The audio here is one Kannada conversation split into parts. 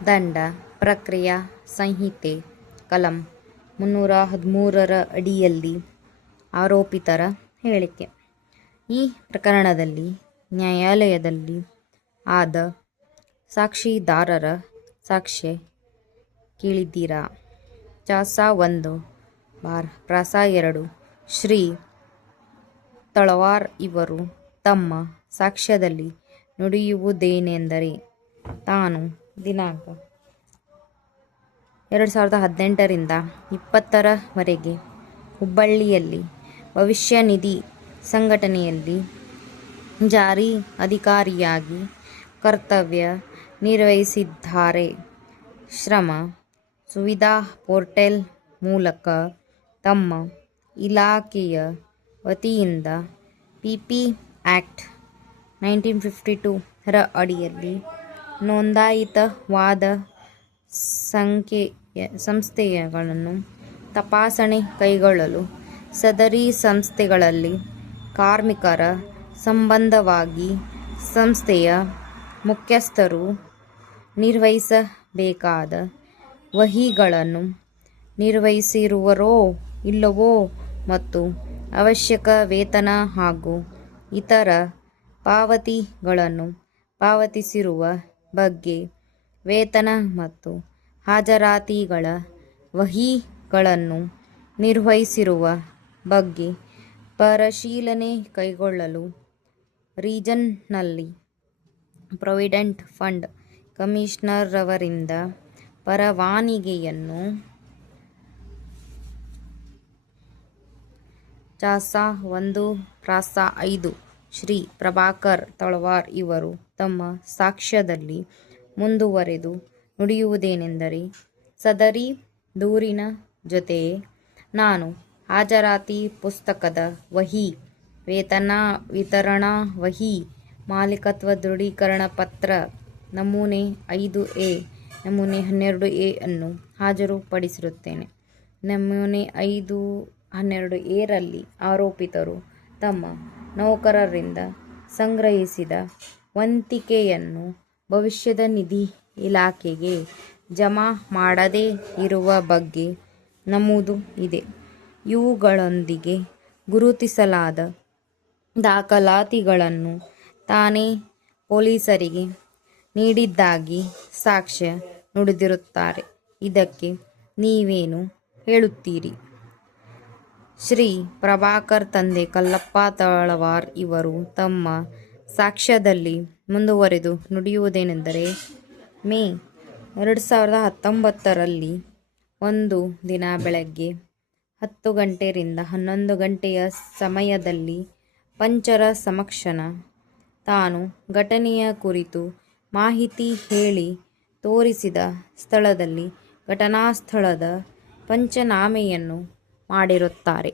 ದಂಡ ಪ್ರಕ್ರಿಯಾ ಸಂಹಿತೆ ಕಲಂ 313ರ ಅಡಿಯಲ್ಲಿ ಆರೋಪಿತರ ಹೇಳಿಕೆ. ಈ ಪ್ರಕರಣದಲ್ಲಿ ನ್ಯಾಯಾಲಯದಲ್ಲಿ ಆದ ಸಾಕ್ಷಿದಾರರ ಸಾಕ್ಷ್ಯ ಕೇಳಿದ್ದೀರಾ. ಚಾಸ 1 ಪ್ರಾಸ 2 ಶ್ರೀ ತಳವಾರ್ ಇವರು ತಮ್ಮ ಸಾಕ್ಷ್ಯದಲ್ಲಿ ನುಡಿಯುವುದೇನೆಂದರೆ, ತಾನು ದಿನಾಂಕ 2018ರಿಂದ 2020ರವರೆಗೆ ಹುಬ್ಬಳ್ಳಿಯಲ್ಲಿ ಭವಿಷ್ಯ ನಿಧಿ ಸಂಘಟನೆಯಲ್ಲಿ ಜಾರಿ ಅಧಿಕಾರಿಯಾಗಿ ಕರ್ತವ್ಯ ನಿರ್ವಹಿಸಿದ್ದಾರೆ. ಶ್ರಮ ಸುವಿಧಾ ಪೋರ್ಟಲ್ ಮೂಲಕ ತಮ್ಮ ಇಲಾಖೆಯ ವತಿಯಿಂದ ಪಿಪಿ ಆಕ್ಟ್ 1952ರ ಅಡಿಯಲ್ಲಿ ನೋಂದಾಯಿತವಾದ ಸಂಸ್ಥೆಗಳನ್ನು ತಪಾಸಣೆ ಕೈಗೊಳ್ಳಲು ಸದರಿ ಸಂಸ್ಥೆಗಳಲ್ಲಿ ಕಾರ್ಮಿಕರ ಸಂಬಂಧವಾಗಿ ಸಂಸ್ಥೆಯ ಮುಖ್ಯಸ್ಥರು ನಿರ್ವಹಿಸಬೇಕಾದ ವಹಿಗಳನ್ನು ನಿರ್ವಹಿಸಿರುವರೋ ಇಲ್ಲವೋ ಮತ್ತು ಅವಶ್ಯಕ ವೇತನ ಹಾಗೂ ಇತರ ಪಾವತಿಗಳನ್ನು ಪಾವತಿಸಿರುವ ಬಗ್ಗೆ, ವೇತನ ಮತ್ತು ಹಾಜರಾತಿಗಳ ವಹಿಗಳನ್ನು ನಿರ್ವಹಿಸಿರುವ ಬಗ್ಗೆ ಪರಿಶೀಲನೆ ಕೈಗೊಳ್ಳಲು ರೀಜನಲ್ ಪ್ರಾವಿಡೆಂಟ್ ಫಂಡ್ ಕಮಿಷನರ್ರವರಿಂದ ಪರವಾನಗಿಯನ್ನು ಚಾಸ 1 ಪ್ರಾಸ 5 ಶ್ರೀ ಪ್ರಭಾಕರ್ ತಳವಾರ್ ಇವರು ತಮ್ಮ ಸಾಕ್ಷ್ಯದಲ್ಲಿ ಮುಂದುವರೆದು ನುಡಿಯುವುದೇನೆಂದರೆ, ಸದರಿ ದೂರಿನ ಜೊತೆಯೇ ನಾನು ಹಾಜರಾತಿ ಪುಸ್ತಕದ ವಹಿ, ವೇತನ ವಿತರಣಾ ವಹಿ, ಮಾಲೀಕತ್ವ ದೃಢೀಕರಣ ಪತ್ರ ನಮೂನೆ 5A, ನಮೂನೆ 12A ಅನ್ನು ಹಾಜರುಪಡಿಸಿರುತ್ತೇನೆ. ನಮೂನೆ 5-12Aರಲ್ಲಿ ಆರೋಪಿತರು ತಮ್ಮ ನೌಕರರಿಂದ ಸಂಗ್ರಹಿಸಿದ ವಂತಿಗೆಯನ್ನು ಭವಿಷ್ಯದ ನಿಧಿ ಇಲಾಖೆಗೆ ಜಮಾ ಮಾಡದೇ ಇರುವ ಬಗ್ಗೆ ನಮೂದು ಇದೆ. ಇವುಗಳೊಂದಿಗೆ ಗುರುತಿಸಲಾದ ದಾಖಲಾತಿಗಳನ್ನು ತಾನೇ ಪೊಲೀಸರಿಗೆ ನೀಡಿದ್ದಾಗಿ ಸಾಕ್ಷ್ಯ ನುಡಿದಿರುತ್ತಾರೆ. ಇದಕ್ಕೆ ನೀವೇನು ಹೇಳುತ್ತೀರಿ? ಶ್ರೀ ಪ್ರಭಾಕರ್ ತಂದೆ ಕಲ್ಲಪ್ಪ ತಳವಾರ್ ಇವರು ತಮ್ಮ ಸಾಕ್ಷ್ಯದಲ್ಲಿ ಮುಂದುವರೆದು ನುಡಿಯುವುದೇನೆಂದರೆ, ಮೇ 2019ರಲ್ಲಿ ಒಂದು ದಿನ ಬೆಳಗ್ಗೆ 10 ಗಂಟೆಯಿಂದ 11 ಗಂಟೆಯ ಸಮಯದಲ್ಲಿ ಪಂಚರ ಸಮಕ್ಷನ ತಾನು ಘಟನೆಯ ಕುರಿತು ಮಾಹಿತಿ ಹೇಳಿ ತೋರಿಸಿದ ಸ್ಥಳದಲ್ಲಿ ಘಟನಾ ಸ್ಥಳದ ಪಂಚನಾಮೆಯನ್ನು ಮಾಡಿರುತ್ತಾರೆ.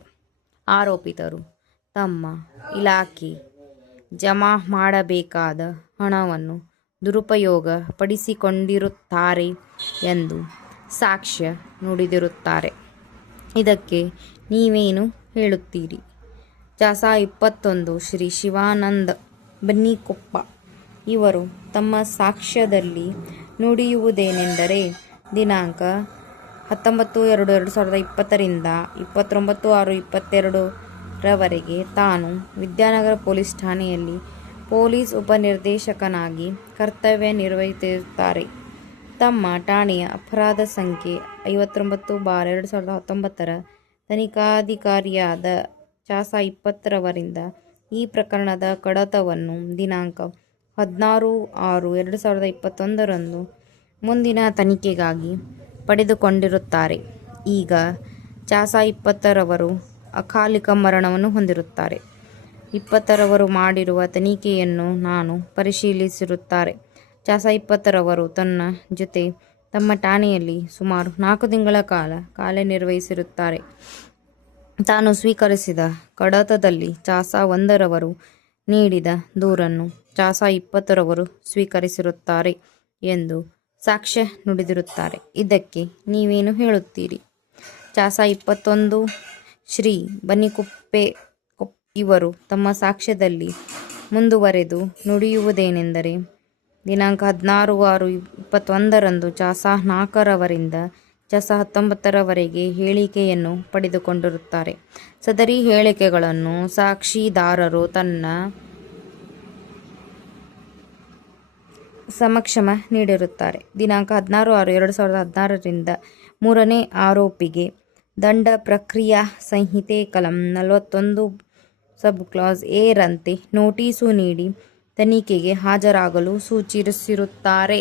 ಆರೋಪಿತರು ತಮ್ಮ ಇಲಾಖೆ ಜಮಾ ಮಾಡಬೇಕಾದ ಹಣವನ್ನು ದುರುಪಯೋಗ ಪಡಿಸಿಕೊಂಡಿರುತ್ತಾರೆ ಎಂದು ಸಾಕ್ಷ್ಯ ನುಡಿದಿರುತ್ತಾರೆ. ಇದಕ್ಕೆ ನೀವೇನು ಹೇಳುತ್ತೀರಿ? ಚಾಸ 21 ಶ್ರೀ ಶಿವಾನಂದ ಬನ್ನಿಕೊಪ್ಪ ಇವರು ತಮ್ಮ ಸಾಕ್ಷ್ಯದಲ್ಲಿ ನುಡಿಯುವುದೇನೆಂದರೆ, ದಿನಾಂಕ 19/2/2020ರಿಂದ 29/6/22ರವರೆಗೆ ತಾನು ವಿದ್ಯಾನಗರ ಪೊಲೀಸ್ ಠಾಣೆಯಲ್ಲಿ ಪೊಲೀಸ್ ಉಪನಿರ್ದೇಶಕನಾಗಿ ಕರ್ತವ್ಯ ನಿರ್ವಹಿಸುತ್ತಾರೆ. ತಮ್ಮ ಠಾಣೆಯ ಅಪರಾಧ ಸಂಖ್ಯೆ 59/2019ರ ತನಿಖಾಧಿಕಾರಿಯಾದ ಚಾಸ 20ರವರಿಂದ ಈ ಪ್ರಕರಣದ ಕಡತವನ್ನು ದಿನಾಂಕ 16/6/2021ರಂದು ಮುಂದಿನ ತನಿಖೆಗಾಗಿ ಪಡೆದುಕೊಂಡಿರುತ್ತಾರೆ. ಈಗ ಚಾಸ 20ರವರು ಅಕಾಲಿಕ ಮರಣವನ್ನು ಹೊಂದಿರುತ್ತಾರೆ. 20ರವರು ಮಾಡಿರುವ ತನಿಖೆಯನ್ನು ನಾನು ಪರಿಶೀಲಿಸಿರುತ್ತಾರೆ. ಚಾಸ 20ರವರು ತನ್ನ ಜೊತೆ ತಮ್ಮ ಠಾಣೆಯಲ್ಲಿ ಸುಮಾರು 4 ತಿಂಗಳ ಕಾಲ ಕಾರ್ಯನಿರ್ವಹಿಸಿರುತ್ತಾರೆ. ತಾನು ಸ್ವೀಕರಿಸಿದ ಕಡತದಲ್ಲಿ ಚಾಸ 1ರವರು ನೀಡಿದ ದೂರನ್ನು ಚಾಸ 20ರವರು ಸ್ವೀಕರಿಸಿರುತ್ತಾರೆ ಎಂದು ಸಾಕ್ಷ್ಯ ನುಡಿದಿರುತ್ತಾರೆ. ಇದಕ್ಕೆ ನೀವೇನು ಹೇಳುತ್ತೀರಿ? ಚಾಸ 21 ಶ್ರೀ ಬನ್ನಿಕೊಪ್ಪೆ ಇವರು ತಮ್ಮ ಸಾಕ್ಷ್ಯದಲ್ಲಿ ಮುಂದುವರೆದು ನುಡಿಯುವುದೇನೆಂದರೆ, ದಿನಾಂಕ 16/6/21ರಂದು ಚಾಸಾ 4ರವರಿಂದ ಚಾಸಾ 19ರವರೆಗೆ ಹೇಳಿಕೆಯನ್ನು ಪಡೆದುಕೊಂಡಿರುತ್ತಾರೆ. ಸದರಿ ಹೇಳಿಕೆಗಳನ್ನು ಸಾಕ್ಷಿದಾರರು ತನ್ನ ಸಮಕ್ಷಮ ನೀಡಿರುತ್ತಾರೆ. ದಿನಾಂಕ 16/6/2016ರಿಂದ 3ನೇ ಆರೋಪಿಗೆ ದಂಡ ಪ್ರಕ್ರಿಯಾ ಸಂಹಿತೆ ಕಲಂ 41 ಸಬ್ ಕ್ಲಾಸ್ ಎ ರಂತೆ ನೋಟಿಸು ನೀಡಿ ತನಿಖೆಗೆ ಹಾಜರಾಗಲು ಸೂಚಿಸಿರುತ್ತಾರೆ.